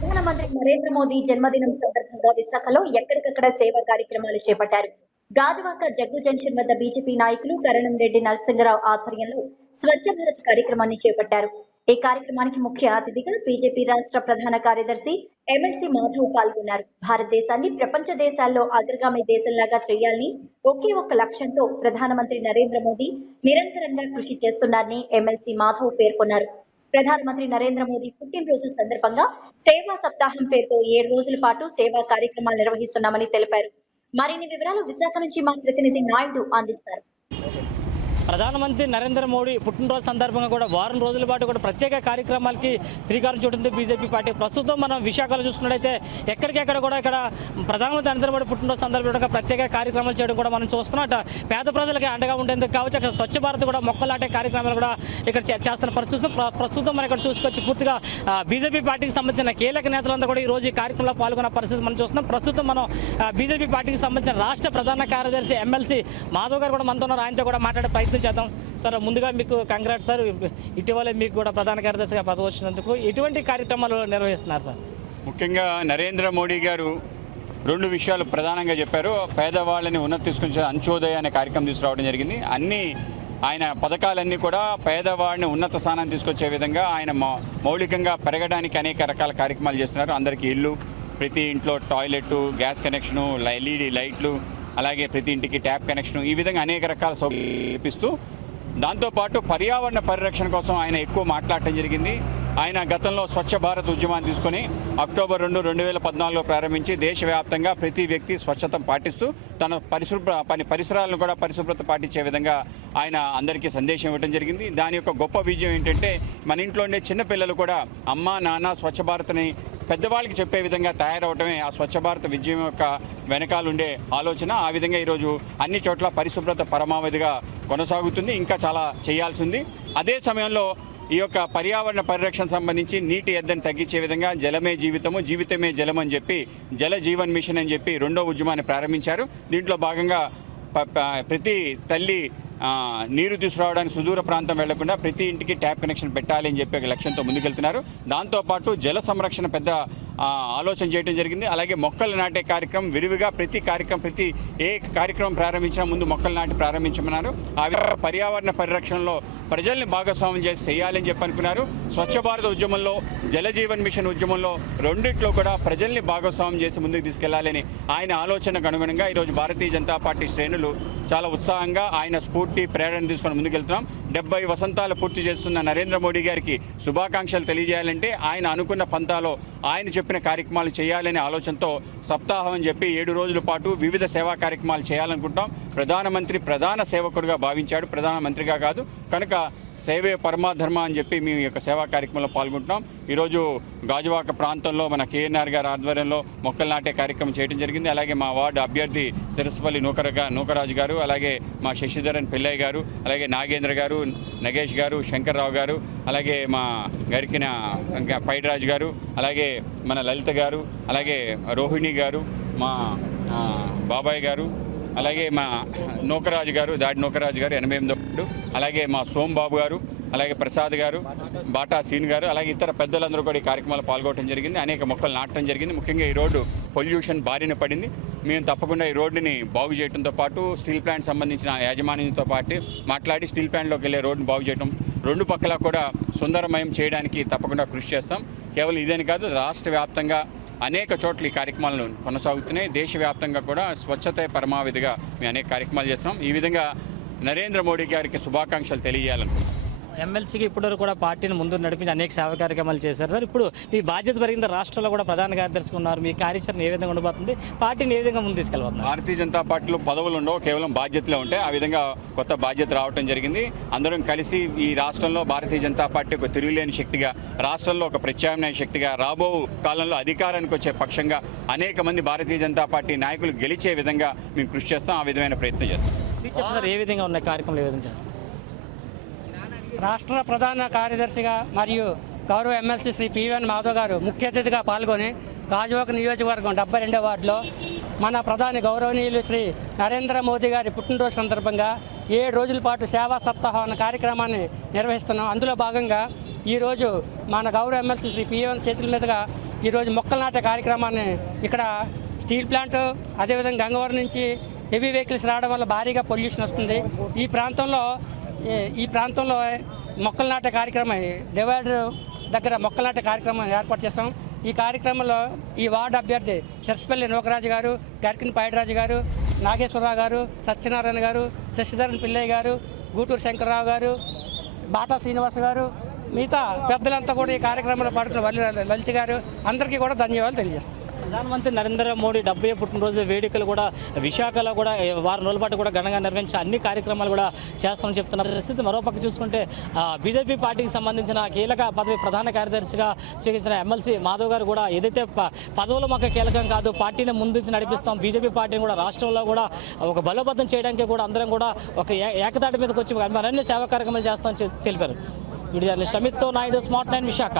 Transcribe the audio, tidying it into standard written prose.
ప్రధానమంత్రి నరేంద్ర మోదీ జన్మదినం సందర్భంగా విశాఖలో ఎక్కడికక్కడ సేవా కార్యక్రమాలు చేపట్టారు. గాజువాక జగ్గు జంక్షన్ వద్ద బీజేపీ నాయకులు కరణం రెడ్డి నరసింగరావు ఆధ్వర్యంలో స్వచ్ఛ భారత్ కార్యక్రమాన్ని చేపట్టారు. ఈ కార్యక్రమానికి ముఖ్య అతిథిగా బీజేపీ రాష్ట్ర ప్రధాన కార్యదర్శి ఎమ్మెల్సీ మాధవ్ పాల్గొన్నారు. భారతదేశాన్ని ప్రపంచ దేశాల్లో అగ్రగామి దేశంలాగా చేయాలని ఒకే ఒక్క లక్ష్యంతో ప్రధానమంత్రి నరేంద్ర మోదీ నిరంతరంగా కృషి చేస్తున్నారని ఎమ్మెల్సీ మాధవ్ పేర్కొన్నారు. ప్రధానమంత్రి నరేంద్ర మోదీ పుట్టినరోజు సందర్భంగా సేవా సప్తాహం పేరుతో 7 రోజుల పాటు సేవా కార్యక్రమాలు నిర్వహిస్తున్నామని తెలిపారు. మరిన్ని వివరాలు విశాఖ నుంచి మా ప్రతినిధి నాయుడు అందిస్తారు. ప్రధానమంత్రి నరేంద్ర మోడీ పుట్టినరోజు సందర్భంగా కూడా వారం రోజుల పాటు కూడా ప్రత్యేక కార్యక్రమాలకి శ్రీకారం చుట్టింది బీజేపీ పార్టీ. ప్రస్తుతం మనం విశాఖలో చూసుకున్నట్టయితే ఎక్కడికెక్కడ కూడా ఇక్కడ ప్రధానమంత్రి నరేంద్ర మోడీ పుట్టినరోజు సందర్భంగా ప్రత్యేక కార్యక్రమాలు చేయడం కూడా మనం చూస్తున్నాం. పేద ప్రజలకి అండగా ఉండేందుకు కావచ్చు అక్కడ స్వచ్ఛ భారత్ కూడా మొక్కలు నాటే కార్యక్రమాలు కూడా ఇక్కడ చేస్తున్న పరిస్థితి. ప్రస్తుతం మనం ఇక్కడ చూసుకొచ్చి పూర్తిగా బీజేపీ పార్టీకి సంబంధించిన కీలక నేతలంతా కూడా ఈ రోజు ఈ కార్యక్రమంలో పాల్గొన్న పరిస్థితి మనం చూస్తున్నాం. ప్రస్తుతం మనం బీజేపీ పార్టీకి సంబంధించిన రాష్ట్ర ప్రధాన కార్యదర్శి ఎమ్మెల్సీ మాధవ్ గారు కూడా మనతో ఉన్నారు. ఆయనతో కూడా మాట్లాడే ప్రయత్నం చేద్దాం. సార్, ముందుగా మీకు కంగ్రాట్స్ సార్. ఇటీవలే మీకు కూడా ప్రధాన కార్యదర్శిగా పదవి వచ్చినందుకు ఎటువంటి కార్యక్రమాలు నిర్వహిస్తున్నారు సార్? ముఖ్యంగా నరేంద్ర మోడీ గారు 2 విషయాలు ప్రధానంగా చెప్పారు. పేదవాళ్ళని ఉన్నతి తీసుకొచ్చే అంత్యోదయ అనే కార్యక్రమం తీసుకురావడం జరిగింది. ఆయన పథకాలన్నీ కూడా పేదవాడిని ఉన్నత స్థానాన్ని తీసుకొచ్చే విధంగా ఆయన మౌలికంగా పెరగడానికి అనేక రకాల కార్యక్రమాలు చేస్తున్నారు. అందరికీ ఇల్లు, ప్రతి ఇంట్లో టాయిలెట్, గ్యాస్ కనెక్షను, ఎల్ఈడి లైట్లు, అలాగే ప్రతి ఇంటికి ట్యాప్ కనెక్షను, ఈ విధంగా అనేక రకాల సౌకర్యాలు కల్పిస్తూ దాంతోపాటు పర్యావరణ పరిరక్షణ కోసం ఆయన ఎక్కువ మాట్లాడటం జరిగింది. ఆయన గతంలో స్వచ్ఛ భారత్ ఉద్యమాన్ని తీసుకొని అక్టోబర్ 2, 2014లో ప్రారంభించి దేశవ్యాప్తంగా ప్రతి వ్యక్తి స్వచ్ఛత పాటిస్తూ తన పరిసరాలను కూడా పరిశుభ్రత పాటించే విధంగా ఆయన అందరికీ సందేశం ఇవ్వడం జరిగింది. దాని యొక్క గొప్ప విజయం ఏంటంటే మన ఇంట్లో ఉండే చిన్నపిల్లలు కూడా అమ్మ నాన్న స్వచ్ఛ భారత్ని పెద్దవాళ్ళకి చెప్పే విధంగా తయారవటమే ఆ స్వచ్ఛ భారత్ విజయం యొక్క వెనకాలుండే ఆలోచన. ఆ విధంగా ఈరోజు అన్ని చోట్ల పరిశుభ్రత పరమావధిగా కొనసాగుతుంది. ఇంకా చాలా చేయాల్సింది. అదే సమయంలో ఈ యొక్క పర్యావరణ పరిరక్షణ సంబంధించి నీటి ఎద్దడిని తగ్గించే విధంగా జలమే జీవితము, జీవితమే జలం అని చెప్పి జల జీవన్ మిషన్ అని చెప్పి 2వ ఉద్యమాన్ని ప్రారంభించారు. దీంట్లో భాగంగా ప్రతి తల్లి నీరు తీసుకురావడానికి సుదూర ప్రాంతం వెళ్లకుండా ప్రతి ఇంటికి ట్యాప్ కనెక్షన్ పెట్టాలి అని చెప్పి ఒక లక్ష్యంతో ముందుకెళ్తున్నారు. దాంతోపాటు జల సంరక్షణ పెద్ద ఆలోచన చేయడం జరిగింది. అలాగే మొక్కలు నాటే కార్యక్రమం విరివిగా ప్రతి ఏ కార్యక్రమం ప్రారంభించినా ముందు మొక్కలు నాటి ప్రారంభించమన్నారు. ఆ పర్యావరణ పరిరక్షణలో ప్రజల్ని భాగస్వామ్యం చేసి చేయాలని చెప్పి అనుకున్నారు. స్వచ్ఛ భారత్ ఉద్యమంలో, జలజీవన్ మిషన్ ఉద్యమంలో రెండిట్లో కూడా ప్రజల్ని భాగస్వామ్యం చేసి ముందుకు తీసుకెళ్లాలని ఆయన ఆలోచనకు అనుగుణంగా ఈరోజు భారతీయ జనతా పార్టీ శ్రేణులు చాలా ఉత్సాహంగా ఆయన స్ఫూర్తి ప్రేరణ తీసుకొని ముందుకెళ్తున్నాం. 70 వసంతాలు పూర్తి చేస్తున్న నరేంద్ర మోడీ గారికి శుభాకాంక్షలు తెలియజేయాలంటే ఆయన అనుకున్న పంతాలో ఆయన చెప్పిన కార్యక్రమాలు చేయాలనే ఆలోచనతో సప్తాహం అని చెప్పి 7 రోజుల పాటు వివిధ సేవా కార్యక్రమాలు చేయాలనుకుంటాం. ప్రధానమంత్రి ప్రధాన సేవకుడిగా భావించాడు, ప్రధానమంత్రిగా కాదు. కనుక సేవే పరమాధర్మ అని చెప్పి మేము ఈ యొక్క సేవా కార్యక్రమంలో పాల్గొంటున్నాం. ఈరోజు గాజువాక ప్రాంతంలో మన కేఎన్ఆర్ గారి ఆధ్వర్యంలో మొక్కలు నాటే కార్యక్రమం చేయడం జరిగింది. అలాగే మా వార్డు అభ్యర్థి సిరస్పల్లి నూకరాజు గారు, అలాగే మా శశిధరన్ పిల్లయ్య గారు, అలాగే నాగేంద్ర గారు, నగేష్ గారు, శంకర్రావు గారు, అలాగే మా గరికిన పైడ్రాజు గారు, అలాగే మన లలిత గారు, అలాగే రోహిణి గారు, మా బాబాయ్ గారు, అలాగే మా నూకరాజు గారు, దాడి నూకరాజు గారు 88, అలాగే మా సోంబాబు గారు, అలాగే ప్రసాద్ గారు, బాటా సీన్ గారు, అలాగే ఇతర పెద్దలందరూ కూడా ఈ కార్యక్రమాలు పాల్గొనడం జరిగింది. అనేక మొక్కలు నాటడం జరిగింది. ముఖ్యంగా ఈ రోడ్డు పొల్యూషన్ బారిన పడింది. మేము తప్పకుండా ఈ రోడ్డుని బాగు చేయడంతో పాటు స్టీల్ ప్లాంట్ సంబంధించిన యాజమాన్యంతో పాటు మాట్లాడి స్టీల్ ప్లాంట్లోకి వెళ్ళే రోడ్డును బాగు చేయడం, 2 పక్కల కూడా సుందరమయం చేయడానికి తప్పకుండా కృషి చేస్తాం. కేవలం ఇదేని కాదు, రాష్ట్ర వ్యాప్తంగా అనేక చోట్ల ఈ కార్యక్రమాలను కొనసాగుతున్నాయి. దేశవ్యాప్తంగా కూడా స్వచ్ఛతే పరమావధిగా మేము అనేక కార్యక్రమాలు చేస్తున్నాం. ఈ విధంగా నరేంద్ర మోడీ గారికి శుభాకాంక్షలు తెలియజేయాలనుకుంటున్నాం. ఎమ్మెల్సీకి ఇప్పటివరకు కూడా పార్టీని ముందు నడిపించి అనేక సేవా కార్యక్రమాలు చేశారు సార్. ఇప్పుడు మీ బాధ్యత పెరిగిన రాష్ట్రంలో కూడా ప్రధాన కార్యదర్శిగా ఉన్నారు. మీ కార్యాచరణ ఏ విధంగా ఉండబోతుంది? పార్టీని ఏ విధంగా ముందు తీసుకెళ్ళబోతున్నారు? భారతీయ జనతా పార్టీలో పదవులు ఉండవు, కేవలం బాధ్యతలే ఉంటాయి. ఆ విధంగా కొత్త బాధ్యత రావడం జరిగింది. అందరం కలిసి ఈ రాష్ట్రంలో భారతీయ జనతా పార్టీ ఒక తిరుగులేని శక్తిగా, రాష్ట్రంలో ఒక ప్రత్యామ్నాయ శక్తిగా, రాబో కాలంలో అధికారానికి వచ్చే పక్షంగా అనేక మంది భారతీయ జనతా పార్టీ నాయకులు గెలిచే విధంగా మేము కృషి చేస్తాం. ఆ విధమైన ప్రయత్నం చేస్తాం. ఏ విధంగా ఉన్నాయి కార్యక్రమాలు, ఏ విధంగా చేస్తాం? రాష్ట్ర ప్రధాన కార్యదర్శిగా మరియు గౌరవ ఎమ్మెల్సీ శ్రీ పివిఎన్ మాధవ్ గారు ముఖ్య అతిథిగా పాల్గొని గాజువాక నియోజకవర్గం 72వ వార్డులో మన ప్రధాని గౌరవనీయులు శ్రీ నరేంద్ర మోదీ గారి పుట్టినరోజు సందర్భంగా 7 రోజుల పాటు సేవా సప్తాహం అనే కార్యక్రమాన్ని నిర్వహిస్తున్నాం. అందులో భాగంగా ఈరోజు మన గౌరవ ఎమ్మెల్సీ శ్రీ పివిఎన్ చేతుల మీదుగా ఈరోజు మొక్కలు నాటే కార్యక్రమాన్ని ఇక్కడ స్టీల్ ప్లాంట్, అదేవిధంగా గంగవరం నుంచి హెవీ వెహికల్స్ రావడం వల్ల భారీగా పొల్యూషన్ వస్తుంది. ఈ ప్రాంతంలో మొక్కలు నాటే కార్యక్రమం, డివైడర్ దగ్గర మొక్కలు నాటే కార్యక్రమం ఏర్పాటు చేస్తాం. ఈ కార్యక్రమంలో ఈ వార్డు అభ్యర్థి సరస్పల్లి నూకరాజు గారు, గరికిని పాయడరాజు గారు, నాగేశ్వరరావు గారు, సత్యనారాయణ గారు, శశిధరన్ పిల్లయ్య గారు, గూటూరు శంకర్రావు గారు, బాటా శ్రీనివాస్ గారు, మిగతా పెద్దలంతా కూడా ఈ కార్యక్రమంలో పాల్గొన్న లలిత గారు అందరికీ కూడా ధన్యవాదాలు తెలియజేస్తాం. ప్రధానమంత్రి నరేంద్ర మోడీ 70వ పుట్టినరోజు వేడుకలు కూడా విశాఖలో కూడా వారం రోజుల పాటు కూడా ఘనంగా నిర్వహించి అన్ని కార్యక్రమాలు కూడా చేస్తామని చెప్తున్న పరిస్థితి. మరోపక్క చూసుకుంటే బీజేపీ పార్టీకి సంబంధించిన కీలక పదవి ప్రధాన కార్యదర్శిగా స్వీకరించిన ఎమ్మెల్సీ మాధవ్ గారు కూడా ఏదైతే పదవులు మాకు కీలకం కాదు, పార్టీని ముందుంచి నడిపిస్తాం, బీజేపీ పార్టీని కూడా రాష్ట్రంలో కూడా ఒక బలోపేతం చేయడానికి కూడా అందరం కూడా ఒక ఏకతాటి మీదకి వచ్చి మరిన్ని సేవా కార్యక్రమాలు చేస్తామని తెలిపారు. వీడియో జర్నలిస్ట్ అమిత్తో నాయుడు, స్మార్ట్ 9 విశాఖ.